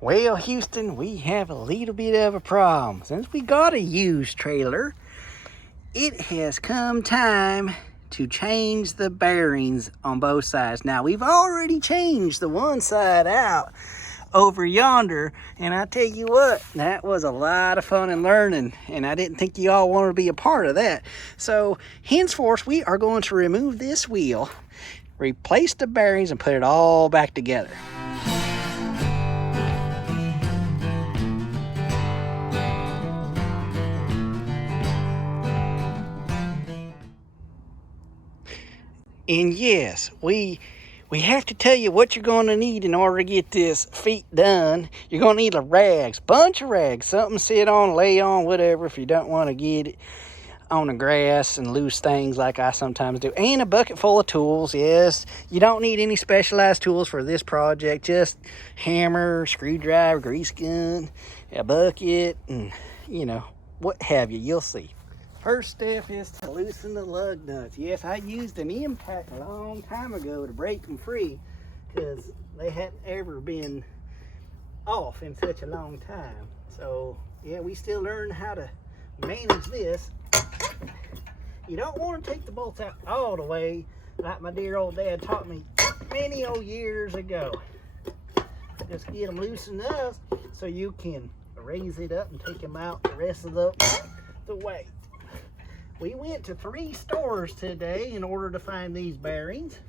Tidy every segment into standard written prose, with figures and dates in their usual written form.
Well, Houston, we have a little bit of a problem. Since we got a used trailer, it has come time to change the bearings on both sides. Now, we've already changed the one side out over yonder, and I tell you what, that was a lot of fun and learning, and I didn't think you all wanted to be a part of that. So, henceforth, we are going to remove this wheel, replace the bearings, and put it all back together. And yes, we have to tell you what you're going to need in order to get this feet done. You're going to need a rags, bunch of rags, something to sit on, lay on, whatever, if you don't want to get it on the grass and loose things like I sometimes do. And a bucket full of tools. Yes, you don't need any specialized tools for this project. Just hammer, screwdriver, grease gun, a bucket, and what have you. You'll see. First step is to loosen the lug nuts. Yes, I used an impact a long time ago to break them free because they hadn't ever been off in such a long time. So yeah, we still learn how to manage this. You don't want to take the bolts out all the way like my dear old dad taught me many old years ago. Just get them loose enough so you can raise it up and take them out the rest of the way. We went to 3 stores today in order to find these bearings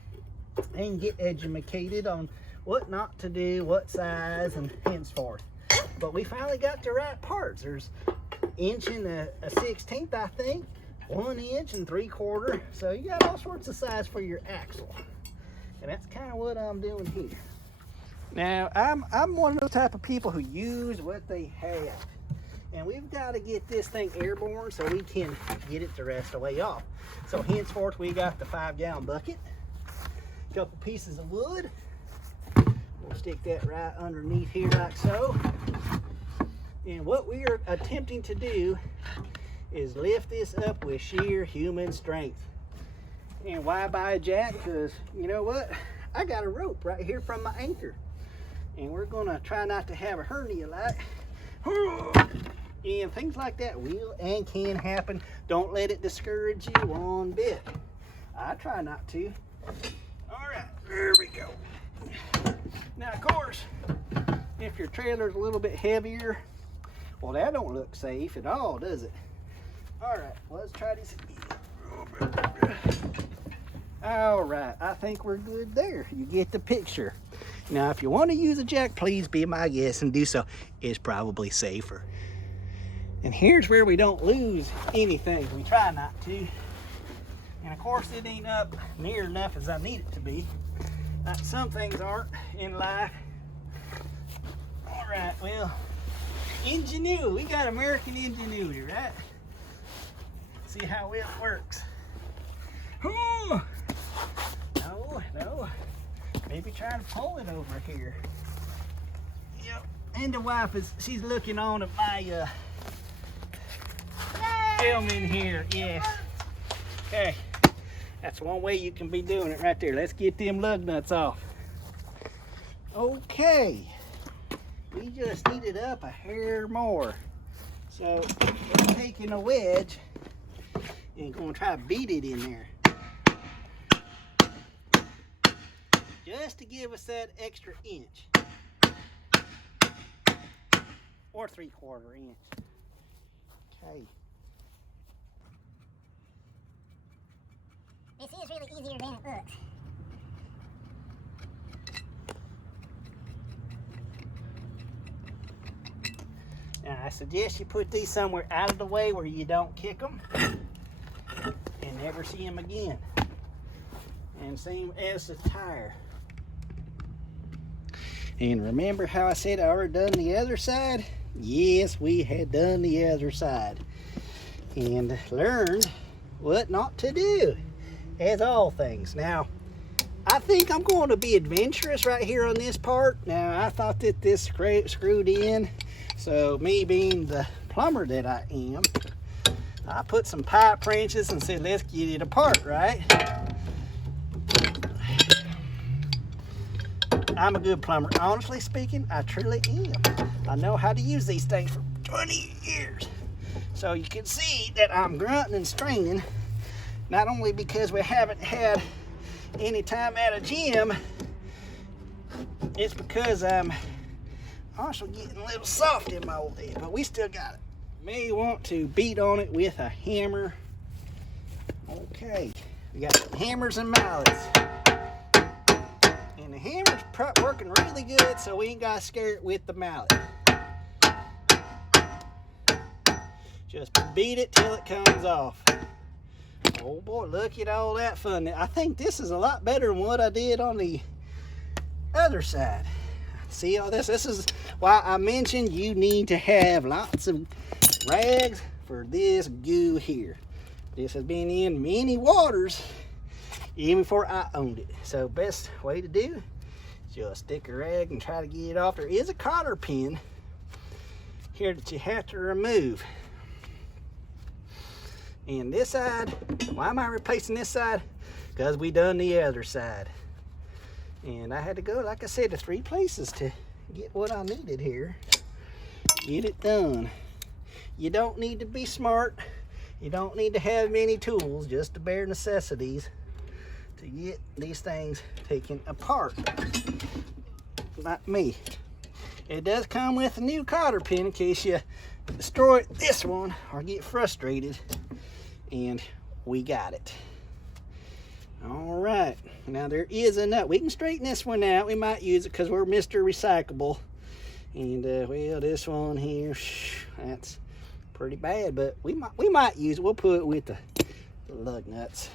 and get educated on what not to do, what size, and henceforth. But we finally got the right parts. There's 1 inch and a 1/16, I think, 1 inch and 3/4. So you got all sorts of size for your axle. And that's kind of what I'm doing here. Now, I'm one of those type of people who use what they have. And we've got to get this thing airborne so we can get it the rest of the way off. So henceforth, we got the 5-gallon bucket, a couple pieces of wood. We'll stick that right underneath here like so. And what we are attempting to do is lift this up with sheer human strength. And why buy a jack? Because you know what? I got a rope right here from my anchor. And we're gonna try not to have a hernia like. And things like that will and can happen. Don't let it discourage you one bit. I try not to. All right, there we go. Now, of course, if your trailer's a little bit heavier, well, that don't look safe at all, does it? All right, let's try this again. All right, I think we're good there. You get the picture. Now, if you want to use a jack, please be my guest and do so. It's probably safer. And here's where we don't lose anything. We try not to. And of course, it ain't up near enough as I need it to be. Like some things aren't in life. All right, well, ingenuity. We got American ingenuity, right? See how it works. Oh, no. Maybe try to pull it over here. Yep. And the wife she's looking on at my film in here. Yes. Okay. That's one way you can be doing it right there. Let's get them lug nuts off. Okay. We just need it up a hair more. So we're taking a wedge and going to try to beat it in there. Just to give us that extra inch. Or 3/4 inch. Okay. This is really easier than it looks. Now, I suggest you put these somewhere out of the way where you don't kick them and never see them again. And same as the tire. And remember how I said I already done the other side? Yes, we had done the other side. And learned what not to do, as all things. Now, I think I'm going to be adventurous right here on this part. Now, I thought that this screwed in. So, me being the plumber that I am, I put some pipe wrenches and said, let's get it apart, right? I'm a good plumber. Honestly speaking, I truly am. I know how to use these things for 20 years. So you can see that I'm grunting and straining, not only because we haven't had any time at a gym, it's because I'm also getting a little soft in my old head, but we still got it. May want to beat on it with a hammer. Okay, we got some hammers and mallets. And the hammer's working really good, so we ain't got to scare it with the mallet. Just beat it till it comes off. Oh boy, look at all that fun. I think this is a lot better than what I did on the other side. See all this? This is why I mentioned you need to have lots of rags for this goo here. This has been in many waters even before I owned it. So best way to do is just stick a rag and try to get it off. There is a cotter pin here that you have to remove. And this side, why am I replacing this side? Because we done the other side. And I had to go, like I said, to 3 places to get what I needed here. Get it done. You don't need to be smart. You don't need to have many tools, just the bare necessities to get these things taken apart. Not me. It does come with a new cotter pin in case you destroy this one or get frustrated. And we got it. All right, now there is a nut. We can straighten this one out. We might use it because we're Mr. Recyclable. And well, this one here, that's pretty bad, but we might use it. We'll put it with the lug nuts.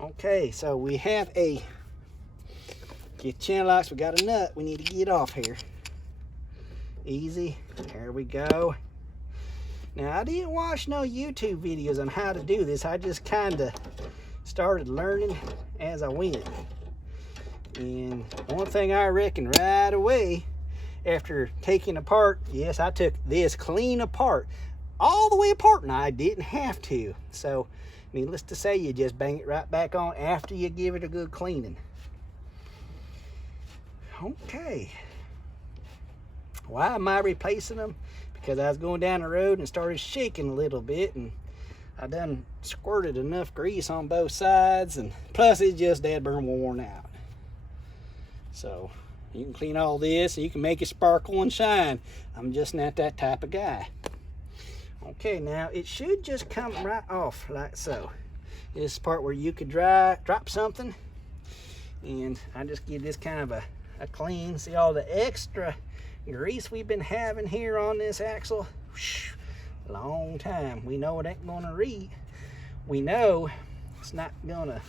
Okay, so we have a get channel locks. We got a nut we need to get off here. Easy. There we go. Now, I didn't watch no YouTube videos on how to do this. I just kind of started learning as I went. And one thing I reckon right away, after taking apart, yes, I took this clean apart, all the way apart, and I didn't have to. So, needless to say, you just bang it right back on after you give it a good cleaning. Okay. Why am I replacing them? Because I was going down the road and started shaking a little bit, and I done squirted enough grease on both sides, and plus it's just dead burn worn out. So you can clean all this, you can make it sparkle and shine. I'm just not that type of guy. Okay, now it should just come right off like so. This is the part where you could drop something, and I just give this kind of a clean. See all the extra grease we've been having here on this axle? Long time. We know it ain't gonna we know it's not gonna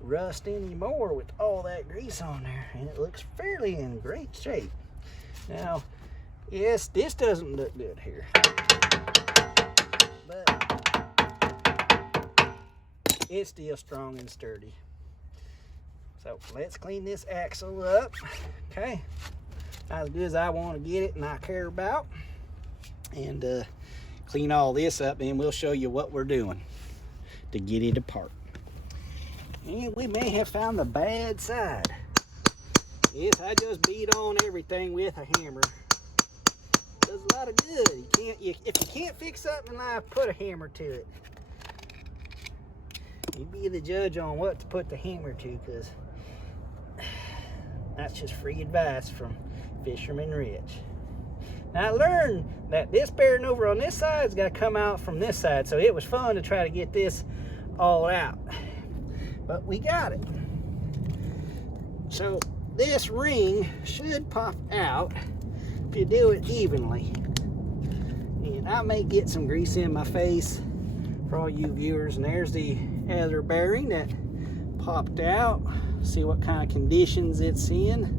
rust anymore with all that grease on there, and it looks fairly in great shape. Now, yes, this doesn't look good here, but it's still strong and sturdy. So let's clean this axle up. Okay, as good as I want to get it and I care about, and clean all this up, and we'll show you what we're doing to get it apart. And we may have found the bad side. Yes, I just beat on everything with a hammer. Does a lot of good. If you can't fix something in life, put a hammer to it. You be the judge on what to put the hammer to, because that's just free advice from Fisherman Rich. Now, I learned that this bearing over on this side has got to come out from this side, so it was fun to try to get this all out. But we got it. So this ring should pop out if you do it evenly. And I may get some grease in my face for all you viewers. And there's the other bearing that popped out. See what kind of conditions it's in.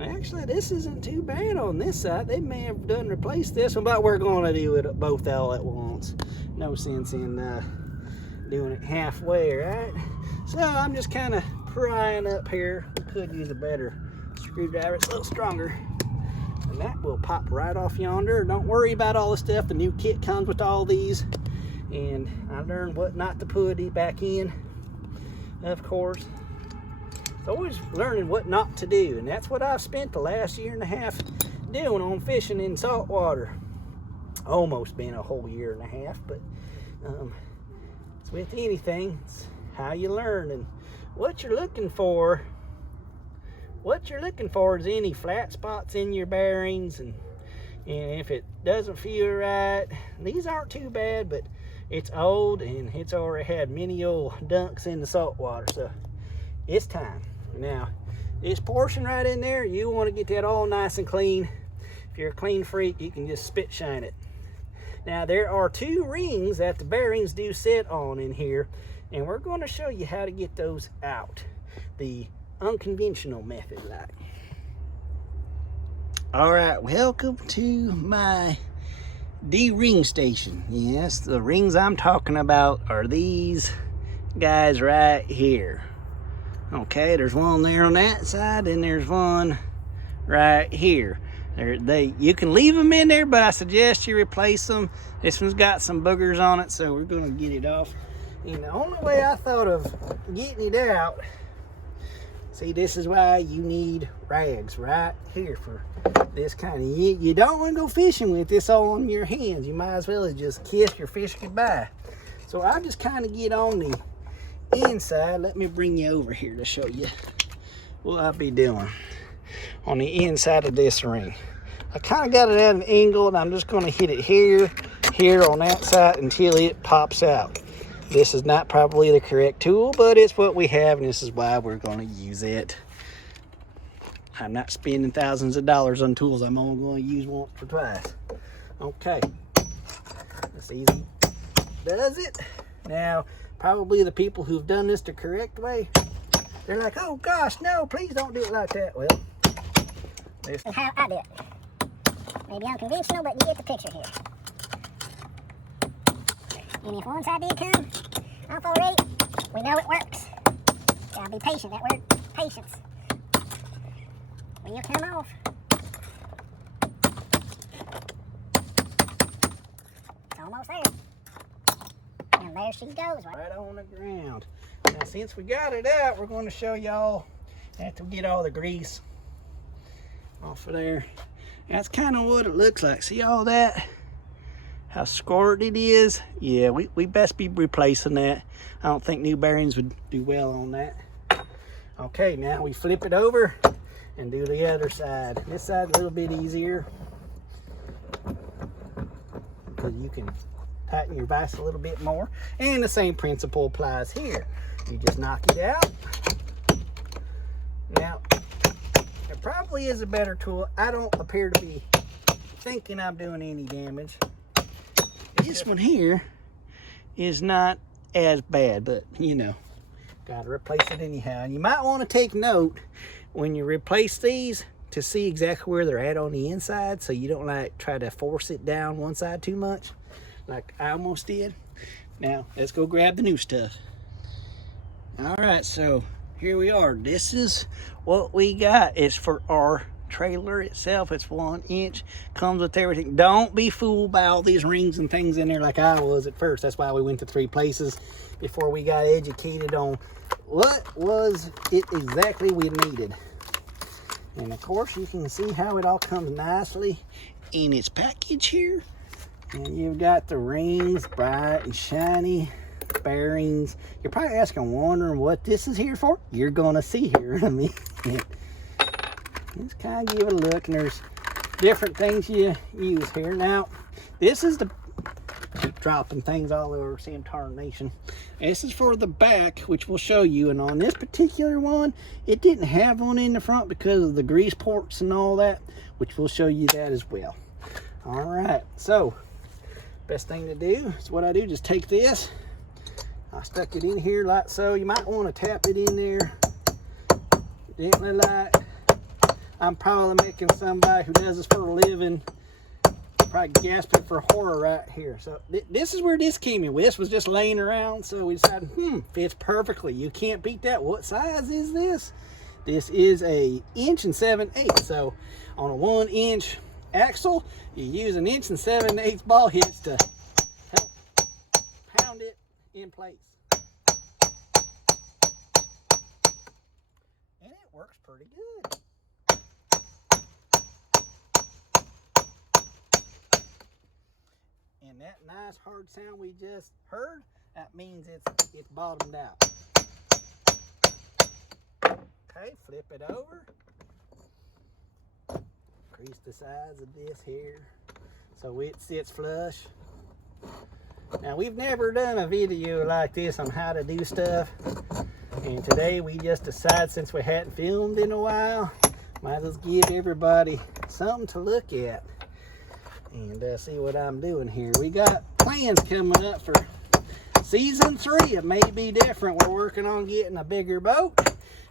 Actually, this isn't too bad on this side. They may have done replace this one, but we're going to do it both all at once. No sense in doing it halfway, right? So I'm just kind of prying up here. We could use a better screwdriver. It's a little stronger. And that will pop right off yonder. Don't worry about all the stuff. The new kit comes with all these. And I learned what not to put it back in, of course. It's always learning what not to do, and that's what I've spent the last year and a half doing on fishing in saltwater. Almost been a whole year and a half, but it's with anything, it's how you learn. And what you're looking for is any flat spots in your bearings, and if it doesn't feel right, these aren't too bad, but it's old and it's already had many old dunks in the salt water, so it's time. Now, this portion right in there, you want to get that all nice and clean. If you're a clean freak, you can just spit shine it. Now, there are 2 rings that the bearings do sit on in here, and we're going to show you how to get those out the unconventional method, like. All right, welcome to my D-ring station. Yes, the rings I'm talking about are these guys right here. Okay, there's one there on that side, and there's one right here. You can leave them in there, but I suggest you replace them. This one's got some boogers on it, so we're gonna get it off. And the only way I thought of getting it out, see, this is why you need rags right here for this kind of, you don't want to go fishing with this all on your hands. You might as well just kiss your fish goodbye. So I just kind of get on the inside. Let me bring you over here to show you what I'll be doing on the inside of this ring. I kind of got it at an angle, and I'm just going to hit it here on that side until it pops out. This is not probably the correct tool, but it's what we have, and this is why we're going to use it. I'm not spending thousands of dollars on tools I'm only going to use once or twice. Okay, that's easy. Does it? Now, probably the people who've done this the correct way, they're like, oh gosh, no, please don't do it like that. Well, this is how I do it. Maybe unconventional, but you get the picture here. And if one side did come off already, we know it works. Gotta be patient. That word, patience. Will come off. It's almost there. And there she goes. Right on the ground. Now, since we got it out, we're going to show y'all how to get all the grease off of there. That's kind of what it looks like. See all that? How scored it is? Yeah, we best be replacing that. I don't think new bearings would do well on that. Okay, now we flip it over and do the other side. This side's a little bit easier because you can tighten your vise a little bit more. And the same principle applies here. You just knock it out. Now, there probably is a better tool. I don't appear to be thinking I'm doing any damage. This one here is not as bad, but you know, gotta replace it anyhow. And you might want to take note when you replace these to see exactly where they're at on the inside, so you don't like try to force it down one side too much like I almost did. Now let's go grab the new stuff. All right, so here we are. This is what we got. It's for our trailer itself. It's 1 inch, comes with everything. Don't be fooled by all these rings and things in there like I was at first. That's why we went to 3 places before we got educated on what was it exactly we needed. And of course, you can see how it all comes nicely in its package here. And you've got the rings, bright and shiny, bearings. You're probably asking, wondering what this is here for. You're gonna see here in a minute. Just kind of give it a look, and there's different things you use here. Now, this is the, keep dropping things all over Sam Nation. This is for the back, which we'll show you. And on this particular one, it didn't have one in the front because of the grease ports and all that, which we'll show you that as well. All right, so best thing to do is what I do, just take this. I stuck it in here like so. You might want to tap it in there gently like. I'm probably making somebody who does this for a living probably gasping for horror right here. So this is where this came in. This was just laying around, so we decided, fits perfectly. You can't beat that. What size is this? This is a 1 7/8 inches. So on a 1 inch axle, you use an 1 7/8 inches ball heads to help pound it in place. pretty good. And that nice hard sound we just heard, that means it's bottomed out. Okay, flip it over. Increase the size of this here so it sits flush. Now, we've never done a video like this on how to do stuff, and today we just decided, since we hadn't filmed in a while, might as well give everybody something to look at and see what I'm doing here. We got plans coming up for season 3. It may be different. We're working on getting a bigger boat,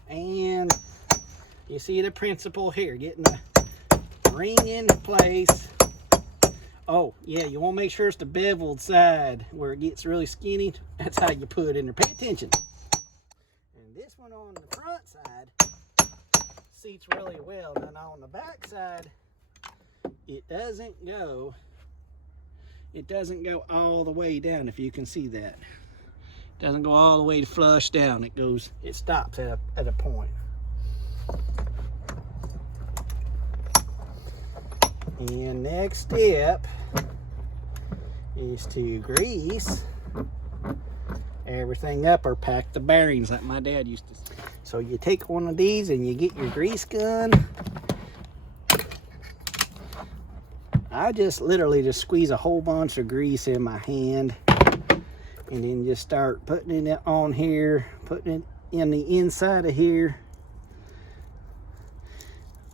and you see the principle here, getting the ring into place. Oh, yeah, you want to make sure it's the beveled side where it gets really skinny. That's how you put it in there. Pay attention. And this one on the front side seats really well. And on the back side, it doesn't go all the way down, if you can see that. It doesn't go all the way to flush down. It stops at a point. And next step is to grease everything up, or pack the bearings like my dad used to say. So you take one of these and you get your grease gun. I just literally just squeeze a whole bunch of grease in my hand, and then just start putting it on here, putting it in the inside of here.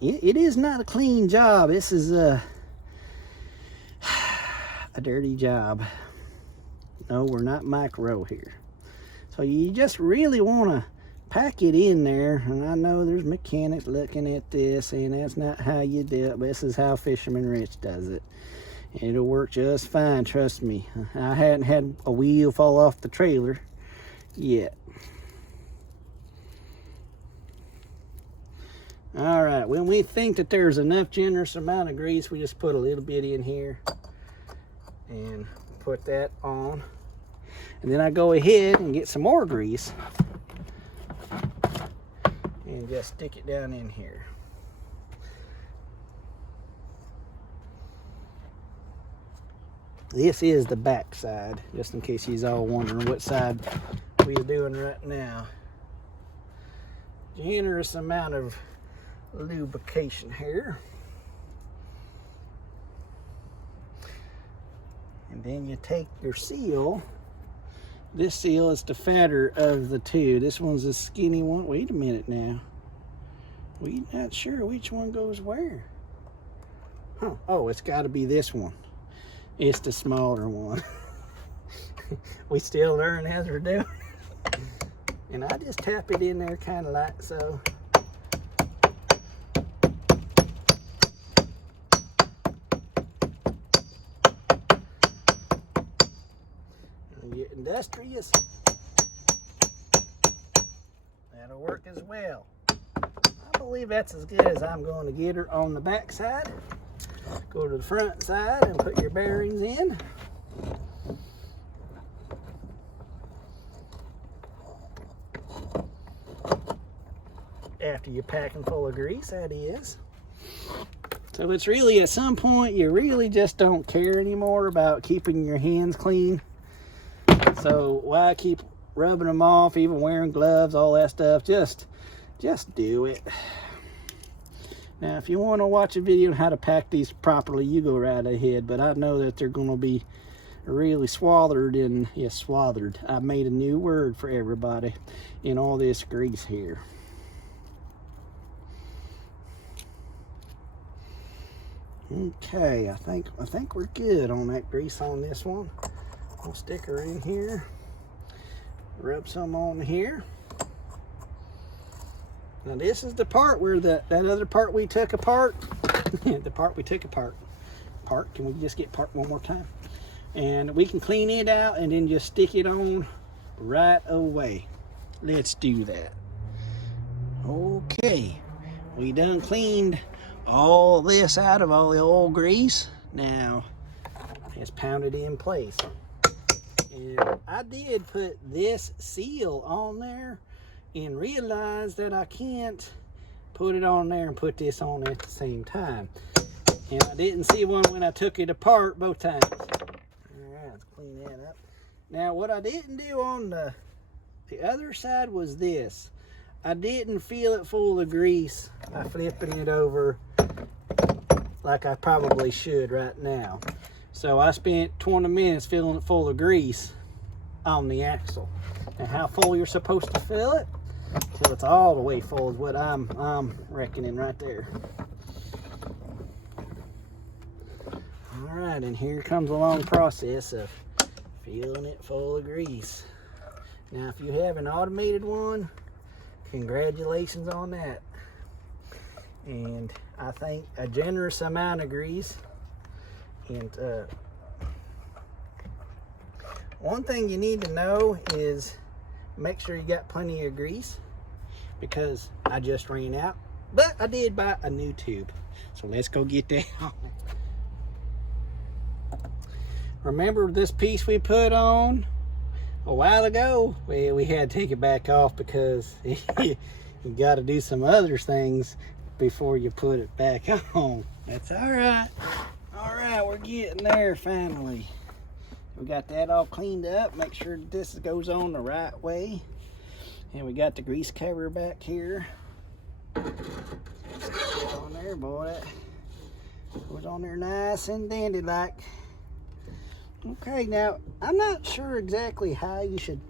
It is not a clean job. This is a dirty job. No, we're not micro here. So you just really want to pack it in there. And I know there's mechanics looking at this, and that's not how you do it. But this is how Fisherman Rich does it. And it'll work just fine, trust me. I hadn't had a wheel fall off the trailer yet. All right, when we think that there's enough generous amount of grease, we just put a little bit in here and put that on. And then I go ahead and get some more grease and just stick it down in here. This is the back side, just in case you're all wondering what side we're doing right now. Generous amount of lubrication here. And then you take your seal. This seal is the fatter of the two. This one's the skinny one. Wait a minute now. We're not sure which one goes where. Huh. Oh, it's got to be this one. It's the smaller one. We still learn as we're doing. And I just tap it in there kind of like so. Get industrious. That'll work as well. I believe that's as good as I'm going to get her on the back side. Go to the front side and put your bearings in. After you're packing full of grease, that is. So it's really, at some point, you really just don't care anymore about keeping your hands clean. So why keep rubbing them off, even wearing gloves, all that stuff? Just do it. Now, if you want to watch a video on how to pack these properly, you go right ahead. But I know that they're going to be really swathered in, yes, swathered. I made a new word for everybody in all this grease here. Okay, I think we're good on that grease on this one. I'll stick her in here, rub some on here. Now this is the part where that other part we took apart, the part we took apart. Can we just get part one more time? And we can clean it out and then just stick it on right away. Let's do that. Okay, we done cleaned all this out of all the old grease. Now it's pounded in place. And I did put this seal on there and realized that I can't put it on there and put this on at the same time. And I didn't see one when I took it apart both times. All right, let's clean that up. Now, what I didn't do on the other side was this. I didn't feel it full of grease by flipping it over like I probably should right now. So I spent 20 minutes filling it full of grease on the axle. And how full you're supposed to fill it? Till it's all the way full is what I'm reckoning right there. All right, and here comes a long process of filling it full of grease. Now, if you have an automated one, congratulations on that. And I think a generous amount of grease. And one thing you need to know is make sure you got plenty of grease, because I just ran out, but I did buy a new tube. So let's go get that on. Remember this piece we put on a while ago? Well, we had to take it back off because you got to do some other things before you put it back on. That's all right. All right, we're getting there finally. We got that all cleaned up. Make sure that this goes on the right way. And we got the grease cover back here. Stick it on there, boy. That goes on there nice and dandy like. Okay, now I'm not sure exactly how you should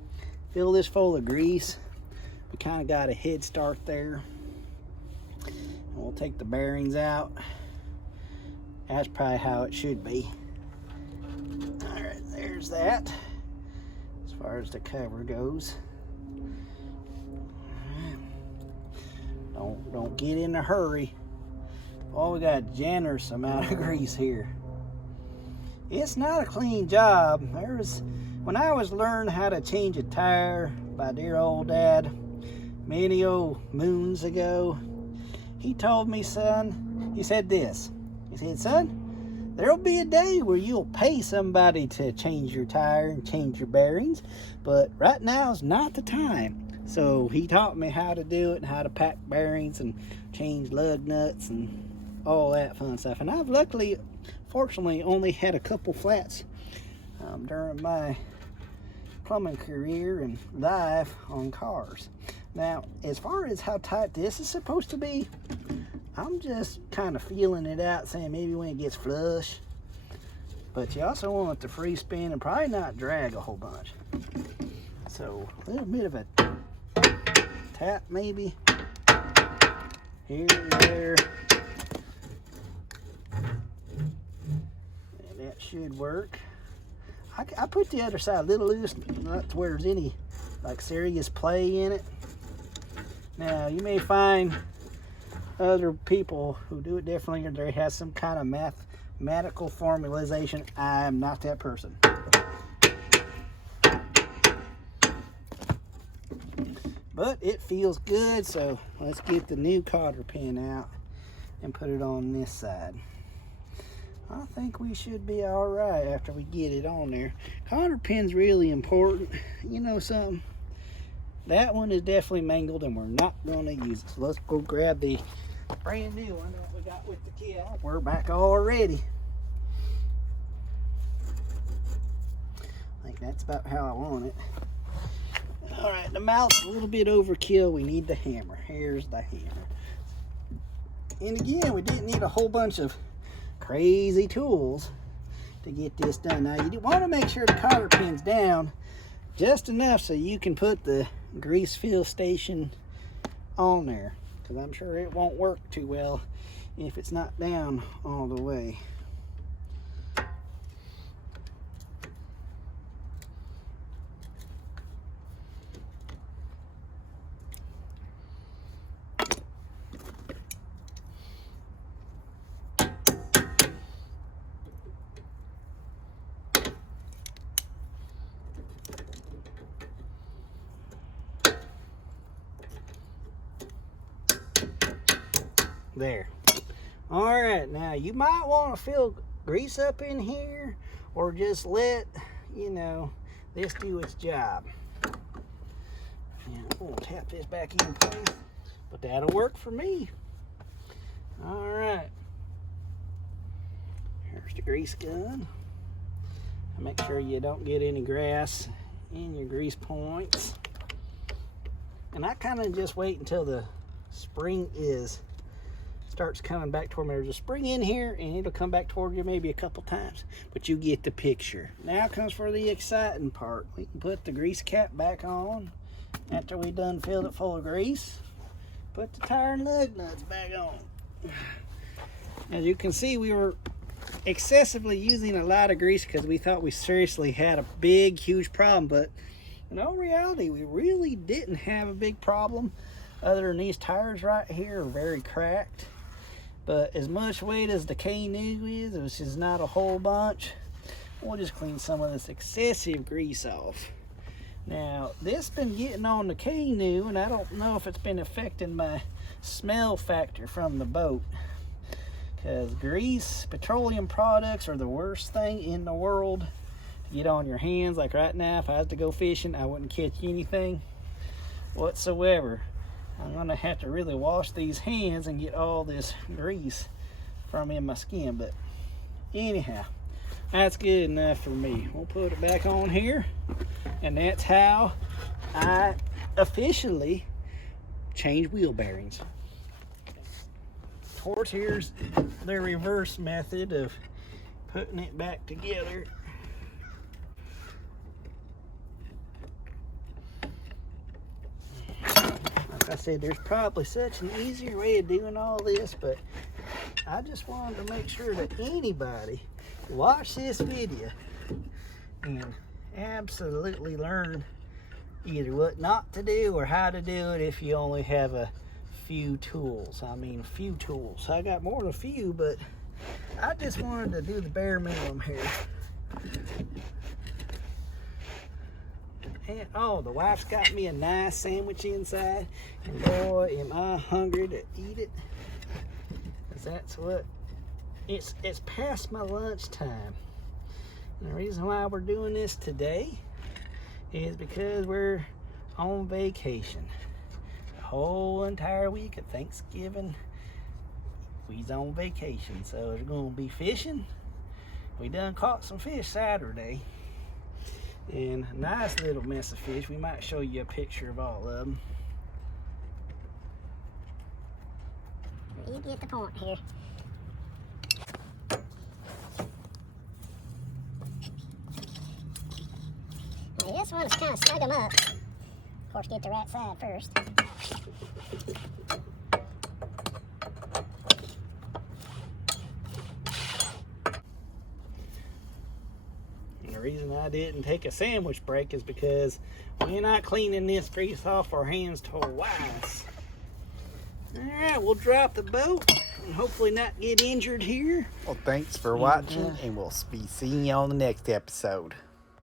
fill this full of grease. We kind of got a head start there. And we'll take the bearings out. That's probably how it should be. All right, there's that. As far as the cover goes. Don't get in a hurry. Oh, we got a generous amount of grease here. It's not a clean job. When I was learning how to change a tire by dear old dad many old moons ago, he told me, son, he said this. He said, son, there'll be a day where you'll pay somebody to change your tire and change your bearings, but right now is not the time. So he taught me how to do it and how to pack bearings and change lug nuts and all that fun stuff. And I've fortunately only had a couple flats during my plumbing career and life on cars. Now, as far as how tight this is supposed to be, I'm just kind of feeling it out, saying maybe when it gets flush. But you also want it to free spin and probably not drag a whole bunch. So a little bit of a tap maybe. Here and there. And that should work. I put the other side a little loose, not to where there's any like serious play in it. Now you may find other people who do it differently, or they have some kind of mathematical formalization. I am not that person. But it feels good, so let's get the new cotter pin out and put it on this side. I think we should be all right after we get it on there. Cotter pin's really important. You know something? That one is definitely mangled and we're not going to use it. So let's go grab the brand new one that we got with the kit. We're back already. I think that's about how I want it. All right, the mouth's a little bit overkill. We need the hammer. Here's the hammer. And again, we didn't need a whole bunch of crazy tools to get this done. Now, you want to make sure the cotter pin's down just enough so you can put the grease fill station on there, because I'm sure it won't work too well if it's not down all the way. There. All right, now you might want to fill grease up in here, or just let, you know, this do its job. And we'll tap this back in place. but that'll work for me. All right. Here's the grease gun. Make sure you don't get any grass in your grease points. And I kind of just wait until the spring starts coming back toward me. There's a spring in here and it'll come back toward you maybe a couple times, but you get the picture. Now comes for the exciting part. We can put the grease cap back on after we done filled it full of grease. Put the tire and lug nuts back on. As you can see, we were excessively using a lot of grease because we thought we seriously had a big, huge problem, but in all reality, we really didn't have a big problem other than these tires right here are very cracked. But as much weight as the canoe is, which is not a whole bunch, we'll just clean some of this excessive grease off. Now, this been getting on the canoe, and I don't know if it's been affecting my smell factor from the boat. Because grease, petroleum products are the worst thing in the world to get on your hands. Like right now, if I was to go fishing, I wouldn't catch anything whatsoever. I'm gonna have to really wash these hands and get all this grease from in my skin. But anyhow, that's good enough for me. We'll put it back on here, and that's how I officially change wheel bearings. Of course, here's the reverse method of putting it back together. Like I said, there's probably such an easier way of doing all this, but I just wanted to make sure that anybody watch this video and absolutely learn either what not to do or how to do it if you only have a few tools. I mean, a few tools. I got more than a few, but I just wanted to do the bare minimum here. And oh, the wife's got me a nice sandwich inside, and boy, am I hungry to eat it. Cause that's what it's past my lunch time. And the reason why we're doing this today is because we're on vacation. Whole entire week of Thanksgiving, we's on vacation, so there's gonna be fishing. We done caught some fish Saturday, and a nice little mess of fish. We might show you a picture of all of them. You get the point here. Now this one's kind of snug them up. Of course, get the right side first. And the reason I didn't take a sandwich break is because we're not cleaning this grease off our hands twice. Alright, we'll drop the boat and hopefully not get injured here. Well, thanks for watching, and we'll be seeing you on the next episode.